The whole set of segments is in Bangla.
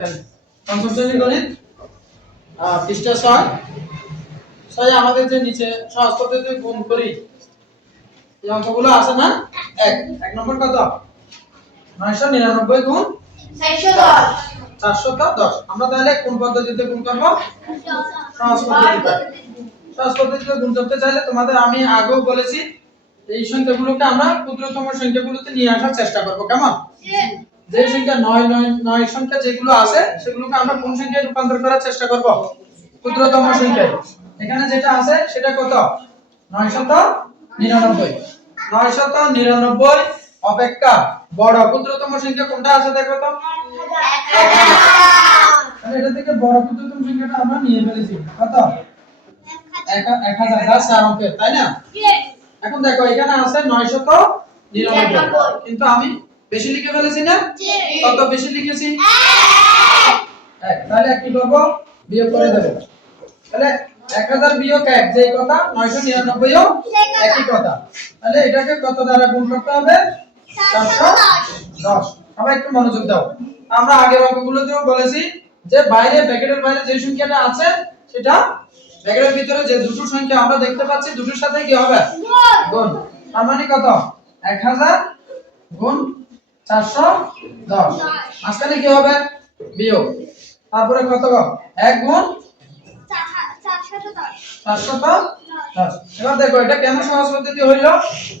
পঞ্চম শ্রেণির গণিত পৃষ্ঠা ছয়। ছয় আমাদের যে নিচে সহজ গুণ করি এই অঙ্কগুলো আছে না? এক। এক নম্বর কত? নয়শো নিরানব্বই গুণ চারশো দশ। আমরা তাহলে কোন পদ্ধতিতে গুণ করব? সহজ পদ্ধতিতে। সহজ পদ্ধতিতে গুণ করতে চাইলে তোমাদের আমি আগেও বলেছি এই সংখ্যাগুলোকে আমরা ক্ষুদ্রতম সংখ্যাগুলোতে নিয়ে আসার চেষ্টা করব। কেমন? যে সংখ্যা নয় নয় নয় সংখ্যা যেগুলো আছে সেগুলোকে আমরা কোন সংখ্যায় রূপান্তর করার চেষ্টা করব? ক্ষুদ্রতম সংখ্যায়। এখানে যেটা আছে সেটা কত? নয়শত নিরানব্বই। নয়শত নিরানব্বই অপেক্ষা বড়। ক্ষুদ্রতম সংখ্যা কোনটা আছে দেখো তো? এটা থেকে বড় ক্ষুদ্রতম সংখ্যাটা আমরা নিয়ে ফেলেছি। কত? এক হাজার। যা চার অঙ্কের তাই না? এখন দেখো এখানে আছে নয়শত নিরানব্বই। কিন্তু আমি বেশি লিখে ফেলেছি না? কত বেশি লিখেছি? এক। তাহলে কি করব বিয়োগ করে দেব। তাহলে এক হাজার বিয়োগ এক যে কথা নয়শো নিরানব্বই একই কথা। তাহলে এটাকে কত দ্বারা গুণ করতে হবে? চারশো দশ। সবাই একটু মনোযোগ দাও। আমরা আগের অঙ্কগুলোতেও বলেছি যে বাইরে ব্র্যাকেটের বাইরে যে সংখ্যাটা আছে সেটা ব্র্যাকেটের ভিতরে যে দুটো সংখ্যা আমরা দেখতে পাচ্ছি দুটোর সাথে কি হবে? গুণ। তার মানে কত? এক হাজার গুণ চারশো দশ। মাঝখানে কি হবে? বিয়োগ। তারপরে কত এক গুণ চারশো দশ। এবার দেখো এটা কেন সহজ পদ্ধতি হইল?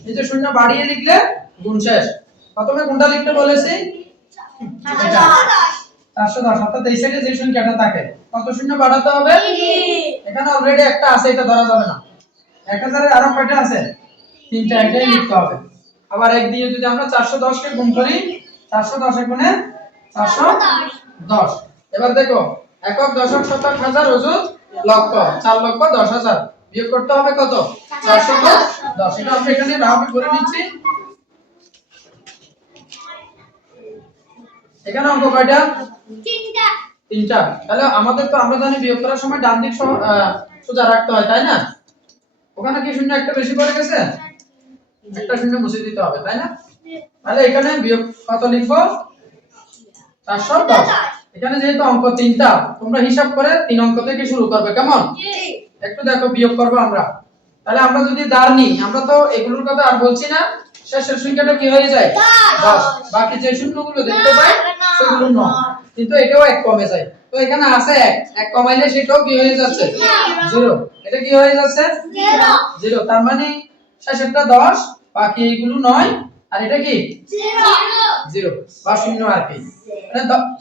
এই যে শূন্য বাড়িয়ে লিখলে গুণ শেষ। প্রথমে কোনটা লিখতে বলেছি। চারশো দশ। অর্থাৎ এই সাইডে যে সংখ্যাটা থাকে কত শূন্য বাড়াতে হবে? এখানে অলরেডি একটা আছে এটা ধরা যাবে না। এক হাজারের আরও কয়টা আছে? তিনটা এটাই লিখতে হবে। আবার এক দিয়ে যদি আমরা চারশো দশকে গুণ করি চারশো দশে গুণে চারশো দশ। এবার দেখো একক দশক শতক হাজার ওজন লক্ষ চার লক্ষ দশ হাজার। বিয়োগ করতে হবে কত? চারশো দশ। এটা আমরা এখানে ভাবে করে নিচ্ছি। এখানে অঙ্ক কয়টা? তিনটা। তিনটা। তাহলে আমাদের তো আমরা জানি বিয়োগ করার সময় ডান দিক আহ, সোজা রাখতে হয় তাই না? ওখানে কি শূন্য একটা বেশি পড়ে গেছে? একটা শূন্য মুছে দিতে হবে তাই না? তাহলে এখানে বিয়োগ কত লিখব? চারশো দশ। এখানে যেহেতু অঙ্ক তিনটা তোমরা হিসাব করে তিন অঙ্ক থেকে শুরু করবে কেমন? একটু দেখো বিয়োগ করব আমরা। তাহলে আমরা যদি দাঁড় নিই আমরা তো এগুলোর কথা আর বলছি না শেষের সংখ্যাটা কি হয়ে যায়? দশ। বাকি যে শূন্যগুলো দেখতে পাই সেগুলো নয়। কিন্তু এটাও এক কমে যায়। তো এখানে আছে এক। এক কমাইলে সেটাও কি হয়ে যাচ্ছে? জিরো। এটা কি হয়ে যাচ্ছে? জিরো। তার মানে শেষেরটা দশ বাকি এইগুলো নয়। আর এটা কি? জিরো। বা শূন্য আর কি?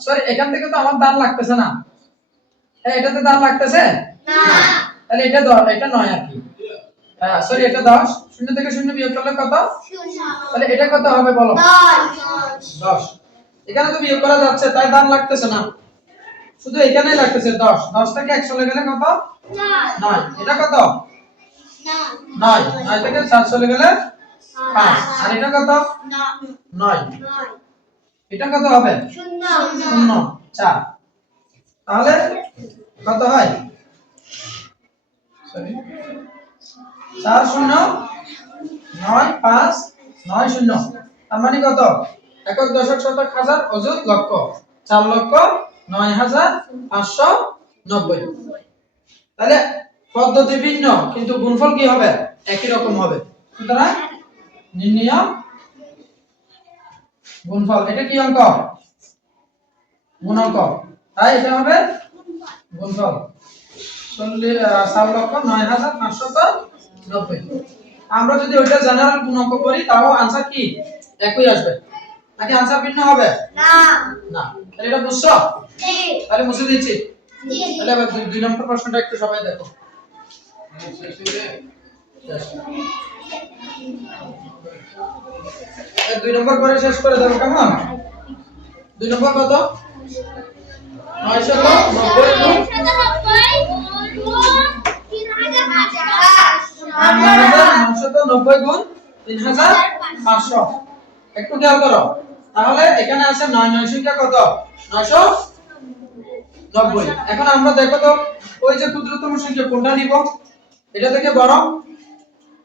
সরি এখান থেকে তো আমার দান লাগতেছে না। হ্যাঁ এটাতে লাগতেছে? তাহলে এটা দশ এটা নয় আর কি। সরি এটা দশ। শূন্য থেকে শূন্য বিয়োগ করলে কত? তাহলে এটা কত হবে বলো? দশ। এখানে তো বিয়োগ করা যাচ্ছে তাই দান লাগতেছে না। শুধু এখানেই লাগতেছে দশ। দশ থেকে এক চলে গেলে কত? নয়। এটা কত? নয়। নয় থেকে চলে গেলে পাঁচ। তাহলে কত হয়. চার শূন্য, নয় পাঁচ, নয় শূন্য। তার মানে কত? একক দশক শতক হাজার অযুত লক্ষ। চার লক্ষ নয় হাজার পাঁচশো নব্বই। তাহলে পদ্ধতি ভিন্ন, কিন্তু গুণফল কি হবে? একই রকম হবে। সুতরাং নির্ণয়। গুণফল এটা কি অঙ্ক? গুণ অঙ্ক। তাই এটা হবে গুণফল। চল্লিশ চার লক্ষ নয় হাজার পাঁচশত নব্বই। আমরা যদি ওইটা জেনারেল গুণ অঙ্ক করি তাও আনসার কি? একই আসবে। নাকি আনসার ভিন্ন হবে? না। তাহলে এটা বুঝছ? তাহলে মুছে দিচ্ছি। তাহলে দুই- নম্বর প্রশ্নটা একটু সবাই দেখো। দুই নম্বর করে শেষ করে দেবো, কেমন? দুই নম্বর কত? পাঁচশো। একটু খেয়াল করো। তাহলে এখানে আছে নয় নয় সংখ্যা কত? নয়শো নব্বই। এখন আমরা দেখো তো, ওই যে ক্ষুদ্রতম সংখ্যা কোনটা নিব? এটা থেকে বড়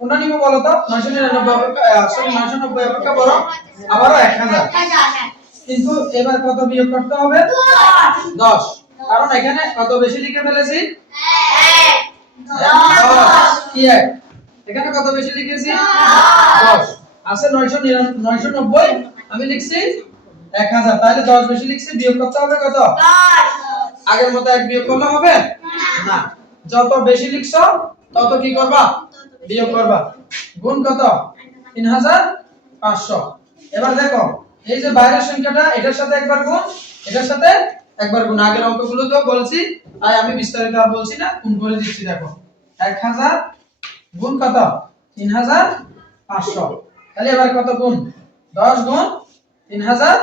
কোনটা নিব বলো তো? নয়শো নিরানব্বই অপেক্ষা সরি নয়শো নব্বই অপেক্ষা বড় এক হাজার। কিন্তু এবার কত বিয়োগ করতে হবে? দশ। কারণ এখানে কত বেশি লিখে ফেলেছি। কি এক? এখানে কত বেশি লিখেছি? দশ। আছে নয়শো নয়শো নব্বই। আমি লিখছি এক হাজার। তাহলে দশ বেশি লিখছি, বিয়োগ করতে হবে কত? আগের মতো এক বিয়োগ করলে হবে? না। যত বেশি লিখছো, তত কি করবা? বিয়োগ করবা। গুণ কত? তিন হাজার পাঁচশো। এবার দেখো, এই যে বাইরের সংখ্যাটা, এটার সাথে একবার গুণ, এটার সাথে একবার গুণ। আগের অঙ্কগুলো তো বলছি, তাই আমি বিস্তারিত আর বলছি না, গুণ করে দিচ্ছি, দেখো। এক হাজার গুণ কত? তিন হাজার পাঁচশো। তাহলে এবার কত গুণ? দশ গুণ, তিন হাজার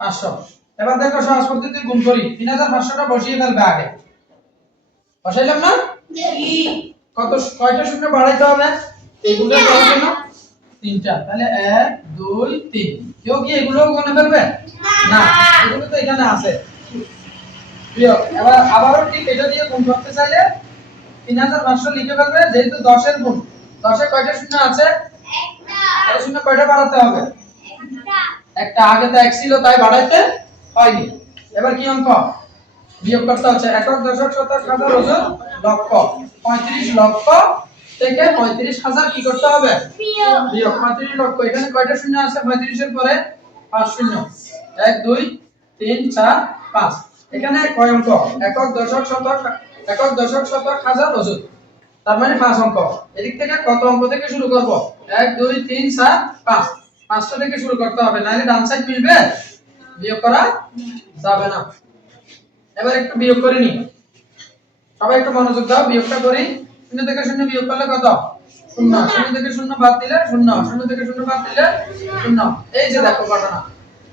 পাঁচশো। এবার দেখো, সহজ পদ্ধতি গুণ করি। তিন হাজার পাঁচশোটা বসিয়ে ফেলবে আগে। বসাইলাম না? কত কয়টা শূন্য বাড়াইতে হবে? এগুলো করার জন্য? তিনটা। তাহলে এক দুই তিন। কেউ কি এগুলো গুনে ফেলবে? না। এগুলো তো এখানে আছে। প্রিয় এবার আবারও ঠিক এটা দিয়ে গুণ করতে চাইলে তিন হাজার পাঁচশো লিখে ফেলবে যেহেতু দশের গুণ। দশে কয়টা শূন্য আছে? তাহলে শূন্য কয়টা বাড়াতে হবে? একটা। আগে তো এক ছিল তাই বাড়াইতে হয়নি। এবার কি অঙ্ক? বিয়োগ করতে হচ্ছে। একক দশক শতক হাজার ওজন। লক্ষ পঁয়ত্রিশ লক্ষ থেকে পঁয়ত্রিশ হাজার কি করতে হবে? বিয়োগ পঁয়ত্রিশ লক্ষ। এখানে কয়টা শূন্য আছে? পঁয়ত্রিশের পরে পাঁচ শূন্য। এক দুই তিন চার পাঁচ। এখানে কয় অঙ্ক? একক দশক শতক একক দশক শতক হাজার ওজন তার মানে পাঁচ অঙ্ক। এদিক থেকে কত অঙ্ক থেকে শুরু করব? এক দুই তিন চার পাঁচ। পাঁচটা থেকে শুরু করতে হবে নাহলে ডান সাইড মিলবে? বিয়োগ করা যাবে না। এবার একটু বিয়োগ করে নি সবাই একটু মনোযোগ দাও বিয়োগটা করি। শূন্য থেকে শূন্য বিয়োগ করলে কত? শূন্য। শূন্য। থেকে শূন্য বাদ দিলে শূন্য। শূন্য থেকে শূন্য বাদ দিলে শূন্য। এই যে দেখো ঘটনা।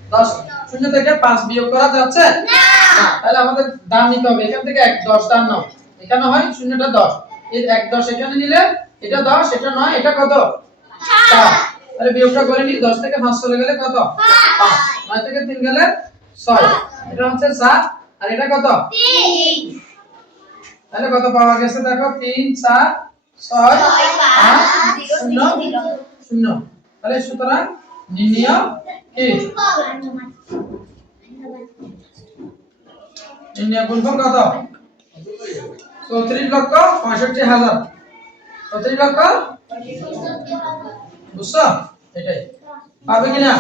দশ। শূন্য থেকে পাঁচ বিয়োগ করা যাচ্ছে? না। তাহলে আমাদের দাম নিতে হবে। এখান থেকে এক দশ দাম নাও। এখানে হয় শূন্যটা দশ। এই এক দশ এখানে নিলে এটা দশ এটা নয় এটা কত? তাহলে বিয়োগটা করে নি দশ থেকে পাঁচ চলে গেলে কত? পাঁচ। নয় থেকে তিন গেলে ছয়। এটা হচ্ছে সাত। আর এটা কত? তাহলে কত পাওয়া গেছে দেখো? তিন চার ছয় পাঁচ শূন্য শূন্য। তাহলে সুতরাং নির্ণয় কি? নির্ণয় গুণফল কত? চৌত্রিশ লক্ষ পঁয়ষট্টি হাজার। চৌত্রিশ লক্ষ বুঝছ এটাই। পাবে কিনা?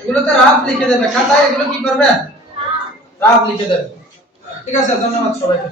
এগুলোতে রাফ লিখে দেবে। খাতায় এগুলো কি করবে? রাফ লিখে দেবে। ঠিক আছে ধন্যবাদ সবাইকে।